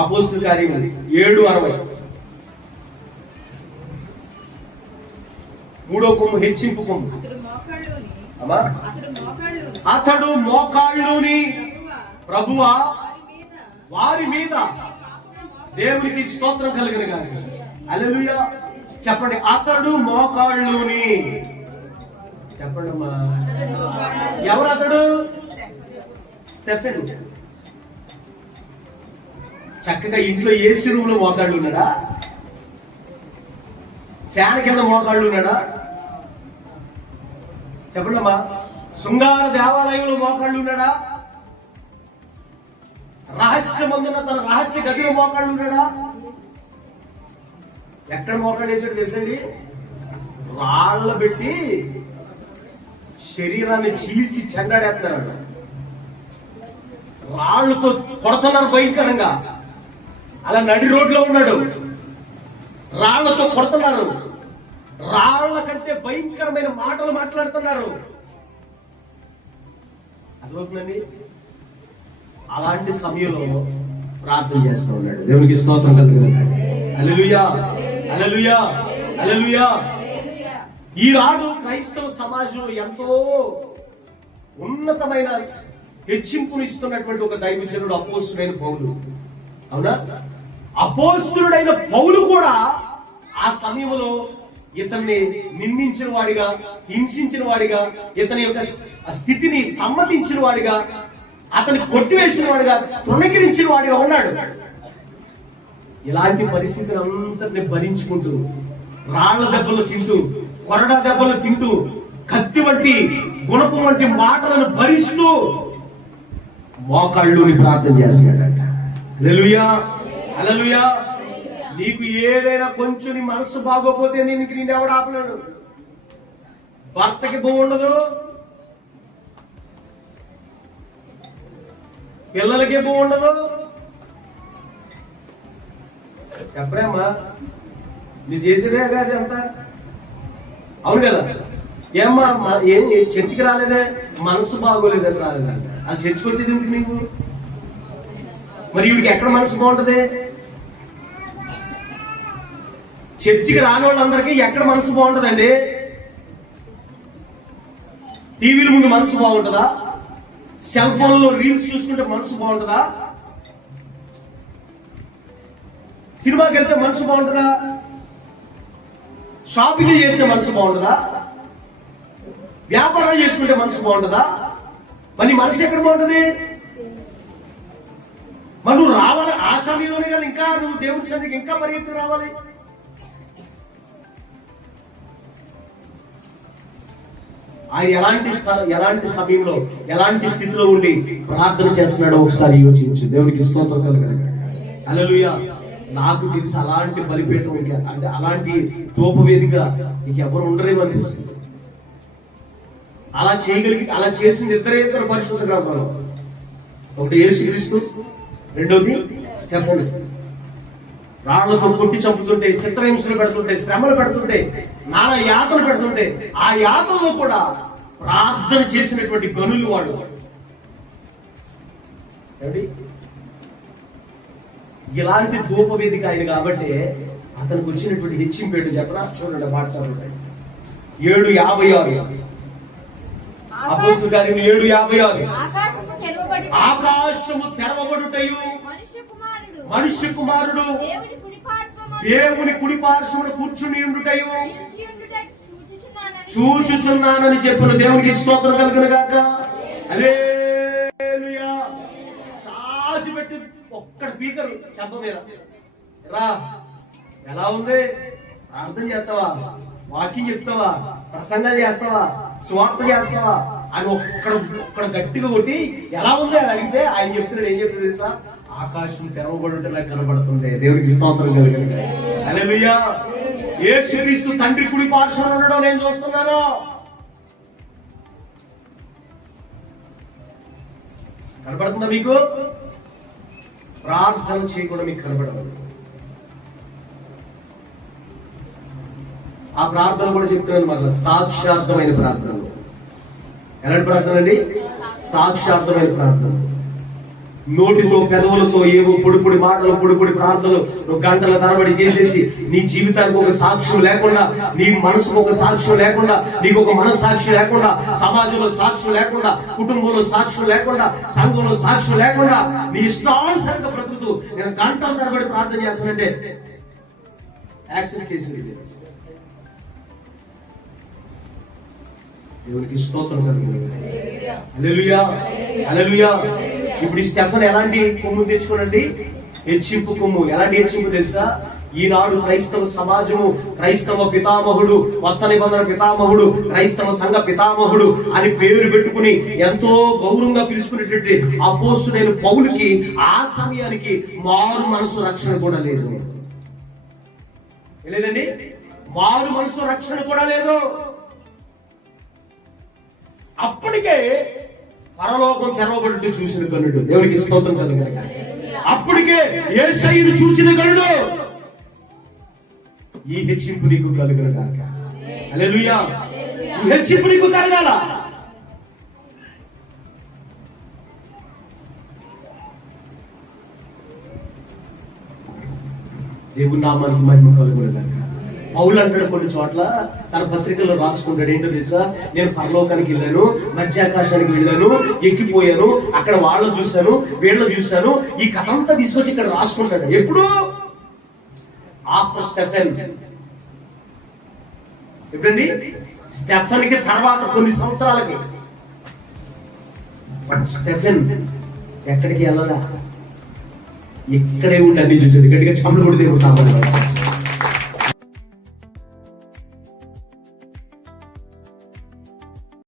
అపోస్తలుల కార్యములు 7:60. మూడో కొమ్ము హెచ్చింపు కొమ్ము. అతడు మోకాళ్ళుని ప్రభువా వారి మీద దేవునికి స్తోత్రం కలిగిన గాక. హల్లెలూయా చెప్పండి. అతడు మోకాళ్ళుని చెప్పండి అమ్మా. ఎవరు అతడు? స్టెఫెన్. చక్కగా ఇంట్లో ఏసీ రూమ్ లో మోకాళ్ళు ఉన్నాడా? ఫ్యాన్ కింద మోకాళ్ళు ఉన్నాడా? చెప్పండి అమ్మా. శృంగార దేవాలయంలో మోకాళ్ళు ఉన్నాడా? రహస్యమందున తన రహస్య గదిలో మోకాళ్ళు ఉన్నాడా? ఎక్కడ మోకాళ్ళు వేసాడు తెలుసండి? రాళ్ళ పెట్టి శరీరాన్ని చీల్చి చెండాడేస్తారట. రాళ్లతో కొడుతున్నారు భయంకరంగా. అలా నడి రోడ్లో ఉన్నాడు, రాళ్లతో కొడుతున్నారు. రాళ్ల కంటే భయంకరమైన మాటలు మాట్లాడుతున్నారు. అర్థమవుతుందండి? అలాంటి సమయంలో ప్రార్థన చేస్తూ ఉన్నాడు. దేవునికి స్తోత్రం కలుగుతుంది. హల్లెలూయా హల్లెలూయా హల్లెలూయా. ఈనాడు క్రైస్తవ సమాజం ఎంతో ఉన్నతమైన హెచ్చింపును ఇస్తున్నటువంటి ఒక దైవజనుడు అపోస్తుడైన పౌలు. అవునా? అపోస్తుడైన పౌలు కూడా ఆ సమయంలో ఇతన్ని నిందించిన వాడిగా, హింసించిన వాడిగా, ఇతని యొక్క స్థితిని సమ్మతించిన వాడిగా, అతని కొట్టివేసిన వాడిగా, తృణీకరించిన వాడిగా ఉన్నాడు. ఇలాంటి పరిస్థితులంతటిని భరించుకుంటూ, రాళ్ల దెబ్బలు తింటూ, కొరడా దెబ్బలు తింటూ, కత్తి వంటి గుణపం వంటి మాటలను భరిస్తూ మోకాళ్ళుని ప్రార్థన చేస్తున్నాడట. హల్లెలూయా హల్లెలూయా. నీకు ఏదైనా కొంచెం నీ మనసు బాగోపోతే నేనెవడు ఆపలేడు. భర్తకి బాగుండదు, పిల్లలకి బాగుండదు. చెప్పరేమ్మా, నీ చేసేదే కాదు అంతా. అవును కదా? ఏమ్మా ఏం చర్చికి రాలేదే? మనసు బాగోలేదని రాలేదంట. అది చర్చికి వచ్చేది ఎందుకు నీకు? మరి వీడికి ఎక్కడ మనసు బాగుంటది? చర్చికి రాని వాళ్ళందరికీ ఎక్కడ మనసు బాగుంటదండి? టీవీల ముందు మనసు బాగుంటుందా? సెల్ ఫోన్ లో రీల్స్ చూసుకుంటే మనసు బాగుంటుందా? సినిమాకి వెళ్తే మనసు బాగుంటుందా? షాపింగ్ చేస్తే మనసు బాగుంటుందా? వ్యాపారం చేసుకుంటే మనసు బాగుంటుందా? మరి మనసు ఎక్కడ బాగుంటుంది? మరి నువ్వు రావాలి ఆ సమయంలోనే కదా, ఇంకా నువ్వు దేవుడి సన్నిధికి ఇంకా పరిగెత్తుకు రావాలి. ఆయన ఎలాంటి సమయంలో, ఎలాంటి స్థితిలో ఉండి ప్రార్థన చేస్తున్నాడో ఒకసారి యోచించు. దేవునికి స్తోత్రం కలుగును. హల్లెలూయా. నాకు తెలిసి అలాంటి బలిపీఠం అంటే అలాంటి ధూపవేదిక ఇక ఎవరు ఉండరేమో అనిపిస్తుంది. అలా చేసిన ఇద్దరు పరిశుద్ధ గ్రంథంలో, ఒకటి యేసుక్రీస్తు, రెండోది స్టెఫెను. రాళ్లతో కొట్టి చంపుతుంటే, చిత్రహింసలు పెడుతుంటే, శ్రమలు పెడుతుంటే, నానా యాతలు పెడుతుంటే, ఆ యాతలో కూడా ప్రార్థన చేసినటువంటి గనులు వాళ్ళు. ఇలాంటి ధూపవేదిక ఆయన కాబట్టి అతనికి వచ్చినటువంటి హెచ్చింపేట చెప్పరా? చూడండి మాట చదువుతాయి. 7:56. అపోస్తలుల కార్యములు 7:56. ఆకాశము తెరవబడుటయు మనుష్య కుమారుడు దేవుని కుడి పార్శ్వమున కూర్చుని ఉండుటయు చూచుచున్నానని చెప్పిన దేవునికి స్తోత్రం కలుగును గాక. హల్లెలూయా. చాచి పెట్టి ఒక్కడ పీకరు చెంప మీద. రా, ఎలా ఉంది? ప్రార్థన చేస్తావా? వాకింగ్ చెప్తావా? ప్రసంగాలు చేస్తావా? స్వార్థ చేస్తావా అని ఒక్కడ గట్టిగా కొట్టి ఎలా ఉంది అని అడిగితే ఆయన చెప్తున్నాడు. ఏం చెప్తుంది తెలుసా? ఆకాశం తెరవబడుటలా కనబడుతుంది. దేవునికి స్తోత్రం కలుగును గాక. హల్లెలూయా. యేసుక్రీస్తు తండ్రి కుడి పార్శ్వమున ఉండడం నేను చూస్తున్నాను. కనబడుతుందా మీకు? ప్రార్థన చేయకుండా మీకు కనబడదు. ఆ ప్రార్థన కూడా చెప్తున్నాను మళ్ళీ, సాక్షార్థమైన ప్రార్థన. ఎలాంటి ప్రార్థన అండి? సాక్షార్థమైన ప్రార్థన. నోటితో పెదవులతో ఏవో పొడి మాటలు పొడి ప్రార్థనలు నువ్వు గంటల తరబడి చేసేసి నీ జీవితానికి ఒక సాక్ష్యం లేకుండా, నీ మనసుకు ఒక సాక్ష్యం లేకుండా, నీకు ఒక మనస్సాక్షి లేకుండా, సమాజంలో సాక్ష్యం లేకుండా, కుటుంబంలో సాక్ష్యం లేకుండా, సంఘంలో సాక్ష్యం లేకుండా నీ ఇష్టానుసారంగా బ్రతుకుతూ నేను గంటల తరబడి ప్రార్థన చేస్తానంటే యాక్సెప్ట్ చేసింది. దేవునికి స్తోత్రం కలుగును. హల్లెలూయా, హల్లెలూయా. ఇప్పుడు ఈ స్టెఫన్ ఎలాంటి కొమ్ము తెచ్చుకోనండి? హెచ్చింపు కొమ్ము. ఎలాంటి హెచ్చింపు తెలుసా? ఈనాడు క్రైస్తవ సమాజము, క్రైస్తవ పితామహుడు, కొత్త నిబంధన పితామహుడు, క్రైస్తవ సంఘ పితామహుడు అని పేరు పెట్టుకుని ఎంతో గౌరవంగా పిలుచుకునేటట్టు అపోస్తలుడైన పౌలుకి ఆ సమయానికి మారు మనసు రక్షణ కూడా లేదు. లేదండి, మారు మనసు రక్షణ కూడా లేదు. అప్పటికే పరలోకం తెరవబడి చూసిన కనుడు. దేవునికి స్తోత్రం కలుగును. అప్పటికే యేసయ్యను చూసిన కనుడు. ఈ హెచ్చింపు నీకు కలుగును గాక. హల్లెలూయా. ఈ హెచ్చింపు నీకు కలగాల. దేవుని నామానికి మహిమ కలుగును గాక. పౌలు అంటాడు కొన్ని చోట్ల తన పత్రికల్లో రాసుకుంటాడు, ఏంటో తెలుసా? నేను పరలోకానికి వెళ్ళాను, మధ్యాకాశానికి వెళ్ళాను, ఎక్కిపోయాను, అక్కడ వాళ్ళని చూశాను, వీళ్ళని చూశాను. ఈ కథ అంతా తీసుకొచ్చి ఇక్కడ రాసుకుంటాడు. ఎప్పుడు? After Stephen. ఎప్పుడండి? స్టెఫెన్ కి తర్వాత కొన్ని సంవత్సరాలకి. బట్ స్టెఫెన్ ఎక్కడికి వెళ్ళదా, ఇక్కడే ఉండి అన్ని చూసేది. గట్టిగా చంపలు కొడితే